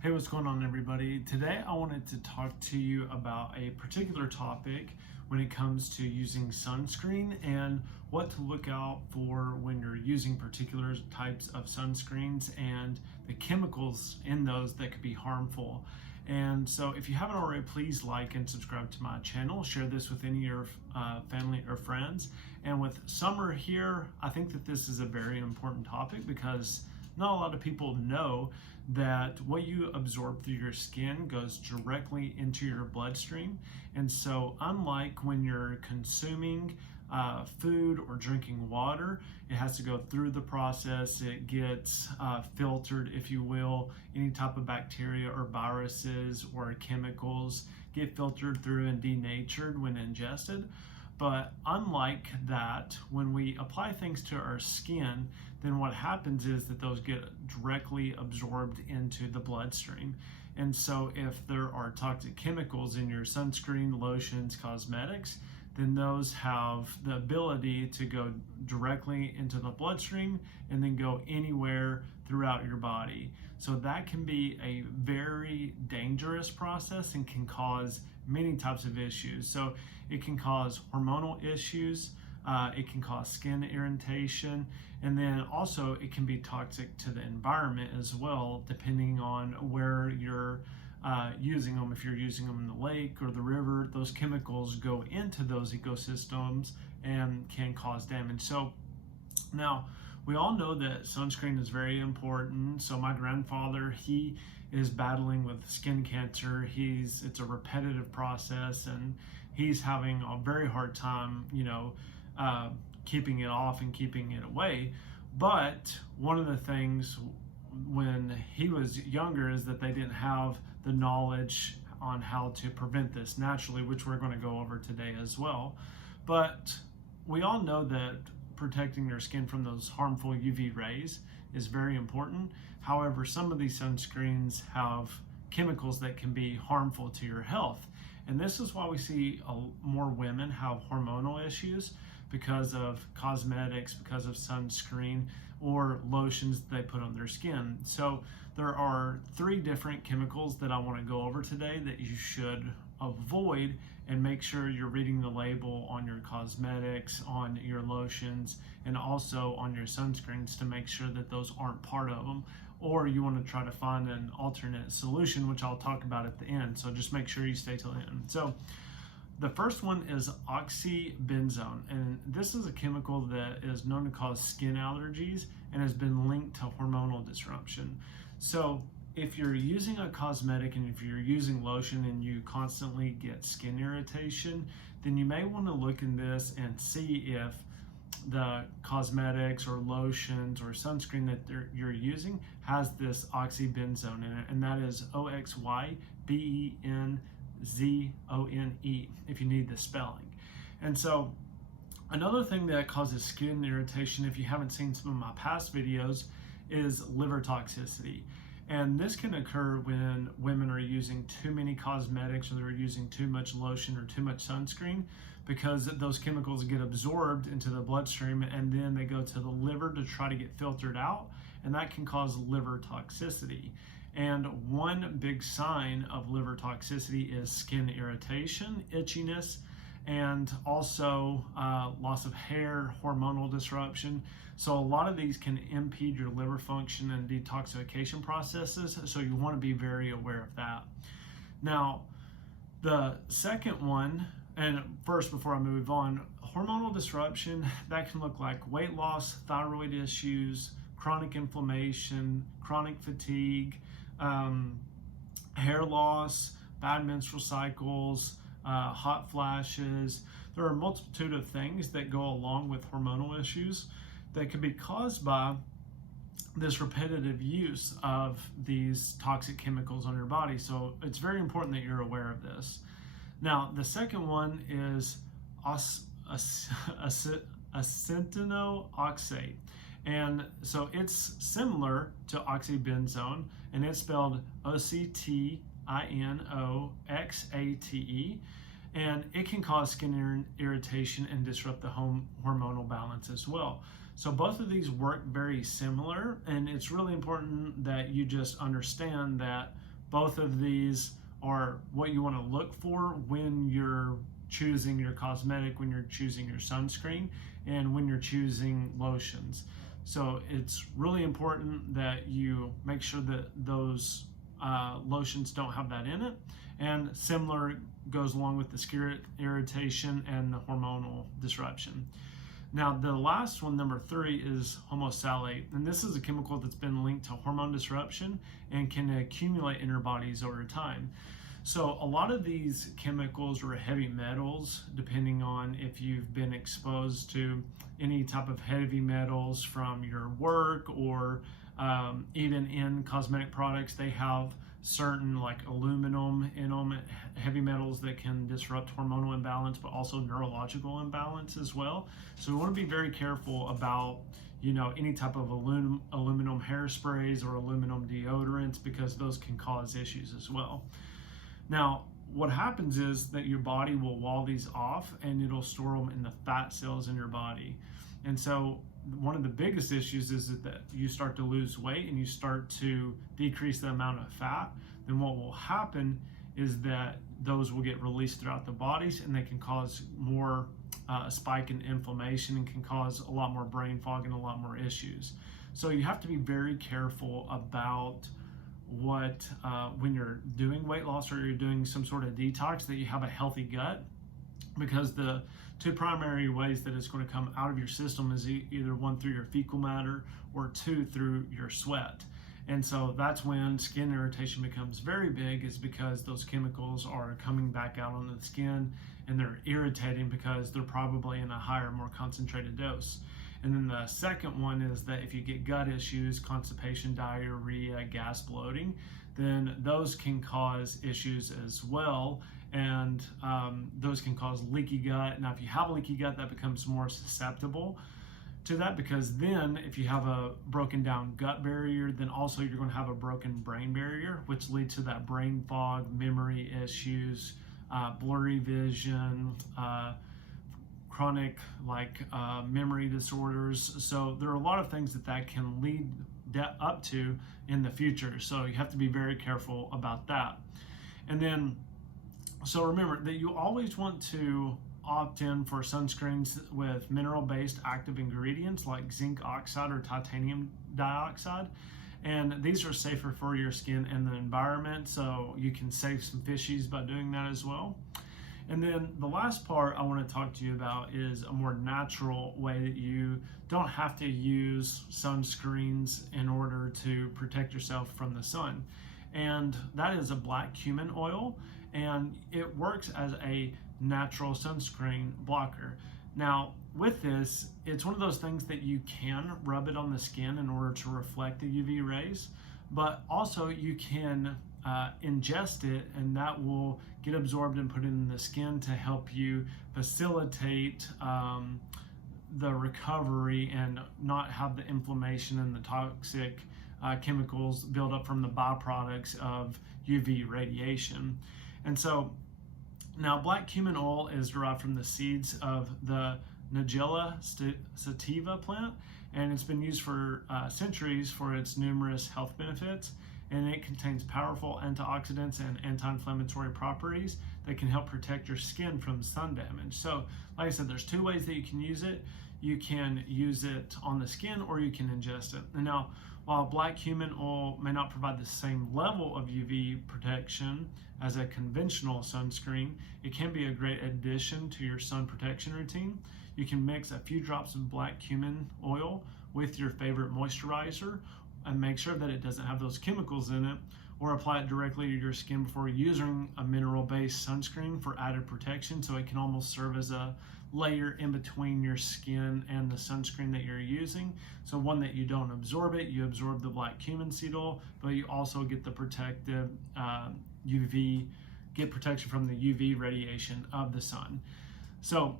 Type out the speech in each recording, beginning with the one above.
Hey, what's going on, everybody? Today I wanted to talk to you about a particular topic when it comes to using sunscreen and what to look out for when you're using particular types of sunscreens and the chemicals in those that could be harmful. And so if you haven't already, please like and subscribe to my channel. Share this with any of your family or friends. And with summer here, I think that this is a very important topic because not a lot of people know that what you absorb through your skin goes directly into your bloodstream. And so unlike when you're consuming food or drinking water, it has to go through the process. It gets filtered, if you will. Any type of bacteria or viruses or chemicals get filtered through and denatured when ingested. But unlike that, when we apply things to our skin, then what happens is that those get directly absorbed into the bloodstream. And so if there are toxic chemicals in your sunscreen, lotions, cosmetics, then those have the ability to go directly into the bloodstream and then go anywhere throughout your body. So that can be a very dangerous process and can cause many types of issues. So it can cause hormonal issues, it can cause skin irritation, and then also it can be toxic to the environment as well, depending on where you're using them. If you're using them in the lake or the river, those chemicals go into those ecosystems and can cause damage. So now we all know that sunscreen is very important. So my grandfather, he is battling with skin cancer. It's a repetitive process and he's having a very hard time, keeping it off and keeping it away. But one of the things when he was younger is that they didn't have the knowledge on how to prevent this naturally, which we're going to go over today as well. But we all know that protecting your skin from those harmful UV rays is very important. However, some of these sunscreens have chemicals that can be harmful to your health. And this is why we see more women have hormonal issues because of cosmetics, because of sunscreen or lotions they put on their skin. So there are 3 different chemicals that I want to go over today that you should avoid, and make sure you're reading the label on your cosmetics, on your lotions, and also on your sunscreens to make sure that those aren't part of them. Or you want to try to find an alternate solution, which I'll talk about at the end. So just make sure you stay till the end. So the first one is oxybenzone, and this is a chemical that is known to cause skin allergies and has been linked to hormonal disruption. So if you're using a cosmetic and if you're using lotion and you constantly get skin irritation, then you may want to look in this and see if the cosmetics or lotions or sunscreen that you're using has this oxybenzone in it, and that is OXYBENZONE if you need the spelling. And so another thing that causes skin irritation, if you haven't seen some of my past videos, is liver toxicity. And this can occur when women are using too many cosmetics or they're using too much lotion or too much sunscreen, because those chemicals get absorbed into the bloodstream and then they go to the liver to try to get filtered out, and that can cause liver toxicity. And one big sign of liver toxicity is skin irritation, itchiness, and also loss of hair, hormonal disruption. So a lot of these can impede your liver function and detoxification processes, so you want to be very aware of that. Now, the second one, and first before I move on, hormonal disruption, that can look like weight loss, thyroid issues, chronic inflammation, chronic fatigue, hair loss, bad menstrual cycles, hot flashes. There are a multitude of things that go along with hormonal issues that could be caused by this repetitive use of these toxic chemicals on your body. So it's very important that you're aware of this. Now, the second one is acetinoxate. And so it's similar to oxybenzone, and it's spelled OCTINOXATE, and it can cause skin irritation and disrupt the hormonal balance as well. So both of these work very similar, and it's really important that you just understand that both of these are what you want to look for when you're choosing your cosmetic, when you're choosing your sunscreen, and when you're choosing lotions. So it's really important that you make sure that those lotions don't have that in it. And similar goes along with the skin irritation and the hormonal disruption. Now, the last one, number 3, is homosalate. And this is a chemical that's been linked to hormone disruption and can accumulate in our bodies over time. So a lot of these chemicals are heavy metals, depending on if you've been exposed to any type of heavy metals from your work, or even in cosmetic products, they have certain like aluminum in them, heavy metals that can disrupt hormonal imbalance, but also neurological imbalance as well. So we want to be very careful about, you know, any type of aluminum hairsprays or aluminum deodorants, because those can cause issues as well. Now, what happens is that your body will wall these off and it'll store them in the fat cells in your body. And so one of the biggest issues is that you start to lose weight and you start to decrease the amount of fat. Then what will happen is that those will get released throughout the bodies, and they can cause more a spike in inflammation, and can cause a lot more brain fog and a lot more issues. So you have to be very careful about what when you're doing weight loss or you're doing some sort of detox, that you have a healthy gut, because the 2 primary ways that it's going to come out of your system is either 1 through your fecal matter, or 2 through your sweat. And so that's when skin irritation becomes very big, is because those chemicals are coming back out on the skin and they're irritating because they're probably in a higher, more concentrated dose. And then the second one is that if you get gut issues, constipation, diarrhea, gas, bloating, then those can cause issues as well. And those can cause leaky gut. Now, if you have a leaky gut, that becomes more susceptible to that, because then if you have a broken down gut barrier, then also you're going to have a broken brain barrier, which leads to that brain fog, memory issues, blurry vision, chronic memory disorders. So there are a lot of things that can lead up to in the future. So you have to be very careful about that. And then, so remember that you always want to opt in for sunscreens with mineral-based active ingredients like zinc oxide or titanium dioxide. And these are safer for your skin and the environment, so you can save some fishies by doing that as well. And then the last part I want to talk to you about is a more natural way that you don't have to use sunscreens in order to protect yourself from the sun. And that is a black cumin oil, and it works as a natural sunscreen blocker. Now, with this, it's one of those things that you can rub it on the skin in order to reflect the UV rays, but also you can ingest it, and that will get absorbed and put in the skin to help you facilitate the recovery and not have the inflammation and the toxic chemicals build up from the byproducts of UV radiation. And so now black cumin oil is derived from the seeds of the Nigella sativa plant, and it's been used for centuries for its numerous health benefits. And it contains powerful antioxidants and anti-inflammatory properties that can help protect your skin from sun damage. So, like I said, there's 2 ways that you can use it. You can use it on the skin, or you can ingest it. And now, while black cumin oil may not provide the same level of UV protection as a conventional sunscreen, it can be a great addition to your sun protection routine. You can mix a few drops of black cumin oil with your favorite moisturizer, and make sure that it doesn't have those chemicals in it, or apply it directly to your skin before using a mineral-based sunscreen for added protection, so it can almost serve as a layer in between your skin and the sunscreen that you're using. So one that you don't absorb it, you absorb the black cumin seed oil, but you also get the protective get protection from the UV radiation of the sun. So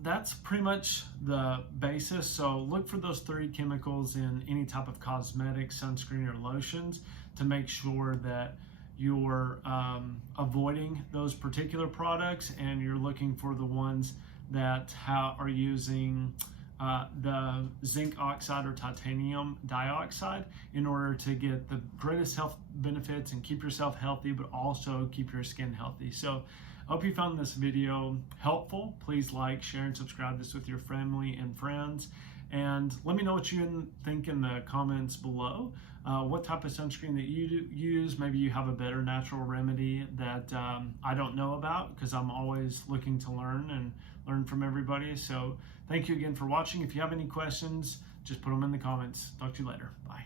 that's pretty much the basis. So look for those 3 chemicals in any type of cosmetic, sunscreen, or lotions to make sure that you're avoiding those particular products, and you're looking for the ones that are using the zinc oxide or titanium dioxide in order to get the greatest health benefits and keep yourself healthy, but also keep your skin healthy. So I hope you found this video helpful. Please like, share, and subscribe this with your family and friends. And let me know what you think in the comments below. What type of sunscreen that you use. Maybe you have a better natural remedy that I don't know about, because I'm always looking to learn from everybody. So thank you again for watching. If you have any questions, just put them in the comments. Talk to you later. Bye.